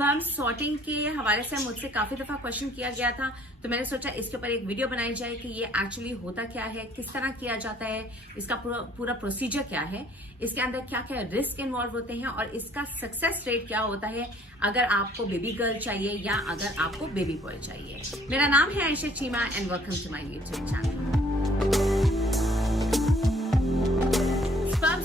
Sperm sorting के हवाले से मुझसे काफी दफा क्वेश्चन किया गया था, तो मैंने सोचा इसके ऊपर एक वीडियो बनाई जाए कि ये एक्चुअली होता क्या है, किस तरह किया जाता है, इसका पूरा प्रोसीजर क्या है, इसके अंदर क्या क्या रिस्क इन्वॉल्व होते हैं और इसका सक्सेस रेट क्या होता है अगर आपको बेबी गर्ल चाहिए या अगर आपको बेबी बॉय चाहिए। मेरा नाम है Ayesha Cheema and welcome to my YouTube channel.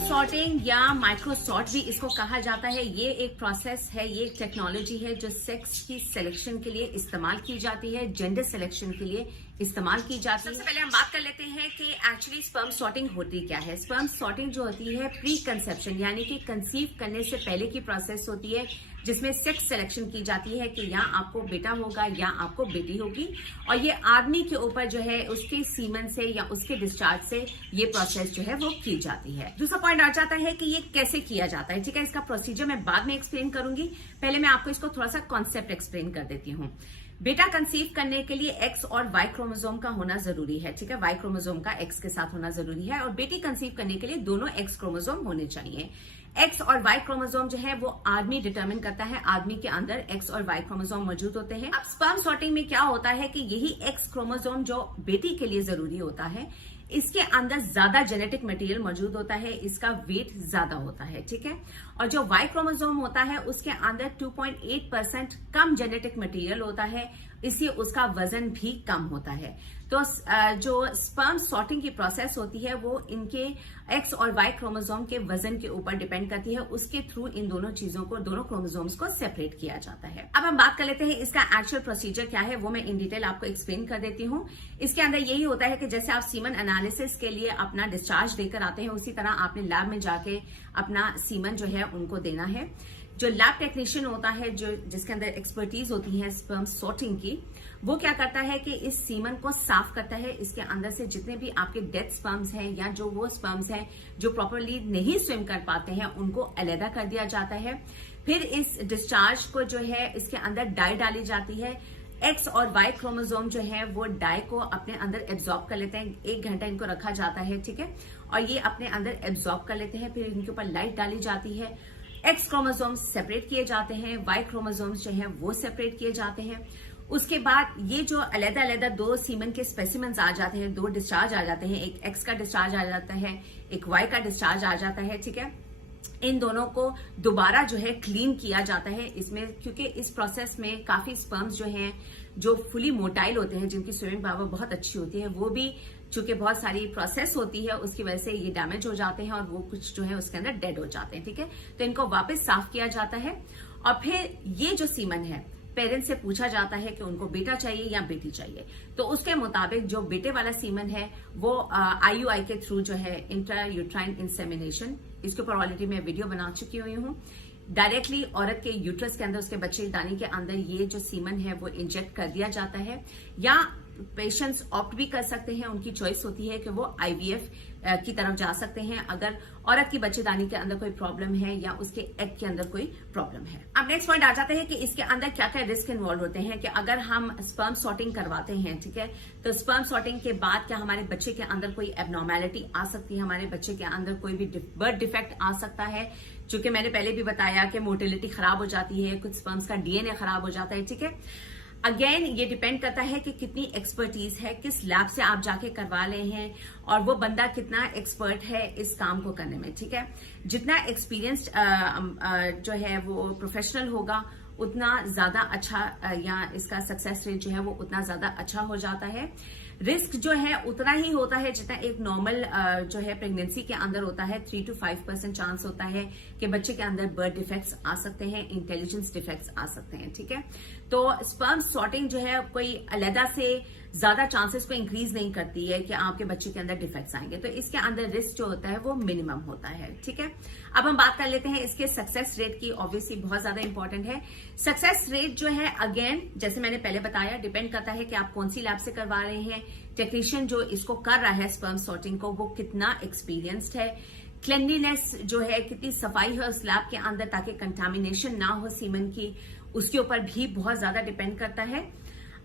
Sorting या माइक्रोसॉर्ट भी इसको कहा जाता है। ये एक प्रोसेस है, ये एक टेक्नोलॉजी है जो सेक्स की सिलेक्शन के लिए इस्तेमाल की जाती है, जेंडर सिलेक्शन के लिए इस्तेमाल की जाती है। सबसे पहले हम बात कर लेते हैं कि एक्चुअली स्पर्म सॉर्टिंग होती क्या है। स्पर्म सॉर्टिंग जो होती है प्री कंसेप्शन यानी कि कंसीव करने से पहले की प्रोसेस होती है, जिसमें सेक्स सिलेक्शन की जाती है कि या आपको बेटा होगा या आपको बेटी होगी, और ये आदमी के ऊपर जो है उसके सीमन से या उसके डिस्चार्ज से ये प्रोसेस जो है वो की जाती है। दूसरा पॉइंट आ जाता है कि ये कैसे किया जाता है। ठीक है, इसका प्रोसीजर मैं बाद में एक्सप्लेन करूंगी, पहले मैं आपको इसको थोड़ा सा कॉन्सेप्ट एक्सप्लेन कर देती हूँ। बेटा कंसीव करने के लिए एक्स और वाई क्रोमोसोम का होना जरूरी है। ठीक है, वाई क्रोमोसोम का एक्स के साथ होना जरूरी है, और बेटी कंसीव करने के लिए दोनों एक्स क्रोमोसोम होने चाहिए। एक्स और वाई क्रोमोसोम जो है वो आदमी डिटरमिन करता है, आदमी के अंदर एक्स और वाई क्रोमोसोम मौजूद होते हैं। अब स्पर्म सॉर्टिंग में क्या होता है कि यही एक्स क्रोमोसोम जो बेटी के लिए जरूरी होता है, इसके अंदर ज्यादा जेनेटिक मटेरियल मौजूद होता है, इसका वेट ज्यादा होता है। ठीक है, और जो वाई क्रोमोसोम होता है उसके अंदर 2.8% कम जेनेटिक मटेरियल होता है, इसलिए उसका वजन भी कम होता है। तो जो स्पर्म सॉर्टिंग की प्रोसेस होती है वो इनके एक्स और वाई क्रोमोसोम के वजन के ऊपर डिपेंड करती है, उसके थ्रू इन दोनों चीजों को, दोनों क्रोमोसोम्स को सेपरेट किया जाता है। अब हम बात कर लेते हैं इसका एक्चुअल प्रोसीजर क्या है, वो मैं इन डिटेल आपको एक्सप्लेन कर देती हूँ। इसके अंदर यही होता है कि जैसे आप सीमन एनालिसिस के लिए अपना डिस्चार्ज देकर आते हैं, उसी तरह आपने लैब में जाके अपना सीमन जो है उनको देना है। जो लैब टेक्नीशियन होता है, जो जिसके अंदर एक्सपर्टीज होती है स्पर्म सॉर्टिंग की, वो क्या करता है कि इस सीमन को साफ करता है। इसके अंदर से जितने भी आपके डेड स्पर्म्स हैं या जो वो स्पर्म्स हैं जो प्रॉपरली नहीं स्विम कर पाते हैं, उनको अलहदा कर दिया जाता है। फिर इस डिस्चार्ज को जो है इसके अंदर डाई डाली जाती है। एक्स और वाई क्रोमोसोम जो है वो डाई को अपने अंदर एब्जॉर्ब कर लेते हैं, 1 घंटा इनको रखा जाता है। ठीक है, और ये अपने अंदर एब्जॉर्ब कर लेते हैं, फिर इनके ऊपर लाइट डाली जाती है। एक्स क्रोमोसोम्स सेपरेट किए जाते हैं, वाई क्रोमोसोम्स जो है वो सेपरेट किए जाते हैं। उसके बाद ये जो अलग-अलग 2 सीमन के स्पेसिमेंस आ जाते हैं, 2 डिस्चार्ज आ जाते हैं, एक एक्स का डिस्चार्ज आ जाता है, एक वाई का डिस्चार्ज आ जाता है। ठीक है, इन दोनों को दोबारा जो है क्लीन किया जाता है इसमें, क्योंकि इस प्रोसेस में काफी स्पर्म्स जो हैं जो फुली मोटाइल होते हैं, जिनकी स्विमिंग पावर बहुत अच्छी होती है, वो भी चूंकि बहुत सारी प्रोसेस होती है उसकी वजह से ये डैमेज हो जाते हैं और वो कुछ जो है उसके अंदर डेड हो जाते हैं। ठीक है, तो इनको वापस साफ किया जाता है, और फिर ये जो सीमन है पेरेंट्स से पूछा जाता है कि उनको बेटा चाहिए या बेटी चाहिए। तो उसके मुताबिक जो बेटे वाला सीमन है वो IUI के थ्रू जो है इंट्रा यूट्राइन इंसेमिनेशन, इसके ऊपर ऑलरेडी मैं वीडियो बना चुकी हुई हूँ। डायरेक्टली औरत के यूट्रस के अंदर, उसके बच्चे दानी के अंदर ये जो सीमन है वो इंजेक्ट कर दिया जाता है, या पेशेंट्स ऑप्ट भी कर सकते हैं, उनकी चॉइस होती है कि वो IVF की तरफ जा सकते हैं अगर औरत की बच्चेदानी के अंदर कोई प्रॉब्लम है या उसके एग के अंदर कोई प्रॉब्लम है। अब नेक्स्ट पॉइंट आ जाता है कि इसके अंदर क्या क्या रिस्क इन्वॉल्व होते हैं कि अगर हम स्पर्म सॉर्टिंग करवाते हैं, ठीक है, तो स्पर्म सॉर्टिंग के बाद क्या हमारे बच्चे के अंदर कोई एबनॉर्मेलिटी आ सकती है, हमारे बच्चे के अंदर कोई भी बर्थ डिफेक्ट आ सकता है। चूंकि मैंने पहले भी बताया कि मोटिलिटी खराब हो जाती है, कुछ स्पर्म्स का DNA खराब हो जाता है। ठीक है, अगेन ये डिपेंड करता है कि कितनी एक्सपर्टीज है, किस लैब से आप जाके करवा रहे हैं, और वो बंदा कितना एक्सपर्ट है इस काम को करने में। ठीक है, जितना एक्सपीरियंस्ड जो है वो प्रोफेशनल होगा उतना ज्यादा अच्छा, या इसका सक्सेस रेट जो है वो उतना ज्यादा अच्छा हो जाता है। रिस्क जो है उतना ही होता है जितना एक नॉर्मल जो है प्रेगनेंसी के अंदर होता है। 3 to 5% चांस होता है कि बच्चे के अंदर बर्थ डिफेक्ट्स आ सकते हैं, इंटेलिजेंस डिफेक्ट्स आ सकते हैं। ठीक है, तो स्पर्म सॉर्टिंग जो है कोई अलहदा से ज्यादा चांसेस को इंक्रीज नहीं करती है कि आपके बच्चे के अंदर डिफेक्ट्स आएंगे, तो इसके अंदर रिस्क जो होता है वो मिनिमम होता है। ठीक है, अब हम बात कर लेते हैं इसके सक्सेस रेट की। ऑब्वियसली बहुत ज्यादा इंपॉर्टेंट है सक्सेस रेट जो है। अगेन जैसे मैंने पहले बताया, डिपेंड करता है कि आप कौन सी लैब से करवा रहे हैं, टेक्नीशियन जो इसको कर रहा है स्पर्म सॉर्टिंग को वो कितना एक्सपीरियंस्ड है, क्लेanलीनेस जो है कितनी सफाई है उस लैब के अंदर ताकि कंटामिनेशन ना हो सीमन की, उसके ऊपर भी बहुत ज्यादा डिपेंड करता है।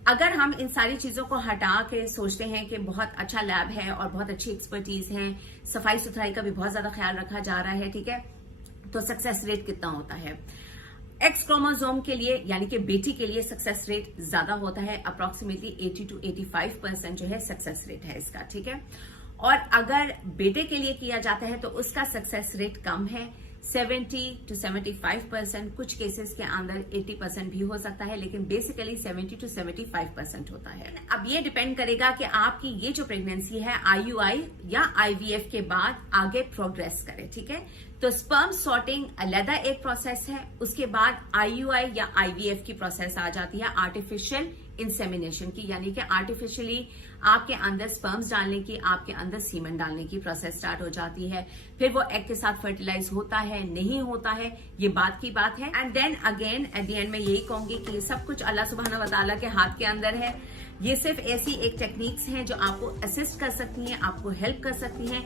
अगर हम इन सारी चीजों को हटा के सोचते हैं कि बहुत अच्छा लैब है और बहुत अच्छी एक्सपर्टीज है, सफाई सुथराई का भी बहुत ज्यादा ख्याल रखा जा रहा है, ठीक है, तो सक्सेस रेट कितना होता है। एक्स क्रोमोसोम के लिए यानी कि बेटी के लिए सक्सेस रेट ज्यादा होता है, अप्रोक्सीमेटली 80 to 85% जो है सक्सेस रेट है इसका, ठीक है। और अगर बेटे के लिए किया जाता है तो उसका सक्सेस रेट कम है, 70 to 75%, कुछ केसेस के अंदर 80% भी हो सकता है, लेकिन बेसिकली 70 to 75% होता है। अब ये डिपेंड करेगा कि आपकी ये जो प्रेगनेंसी है IUI या IVF के बाद आगे प्रोग्रेस करे, ठीक है। तो स्पर्म सॉर्टिंग अलग एक प्रोसेस है, उसके बाद IUI या IVF की प्रोसेस आ जाती है आर्टिफिशियल इंसेमिनेशन की, यानी कि आर्टिफिशियली आपके अंदर स्पर्म्स डालने की, आपके अंदर सीमेंट डालने की प्रोसेस स्टार्ट हो जाती है। फिर वो एग के साथ फर्टिलाइज होता है, नहीं होता है, ये बात की बात है। And then again at the end मैं यही कहूंगी कि ये सब कुछ अल्लाह सुब्हाना व तआला के हाथ के अंदर है। ये सिर्फ ऐसी एक टेक्निक्स हैं जो आपको असिस्ट कर सकती हैं, आपको हेल्प कर सकती हैं।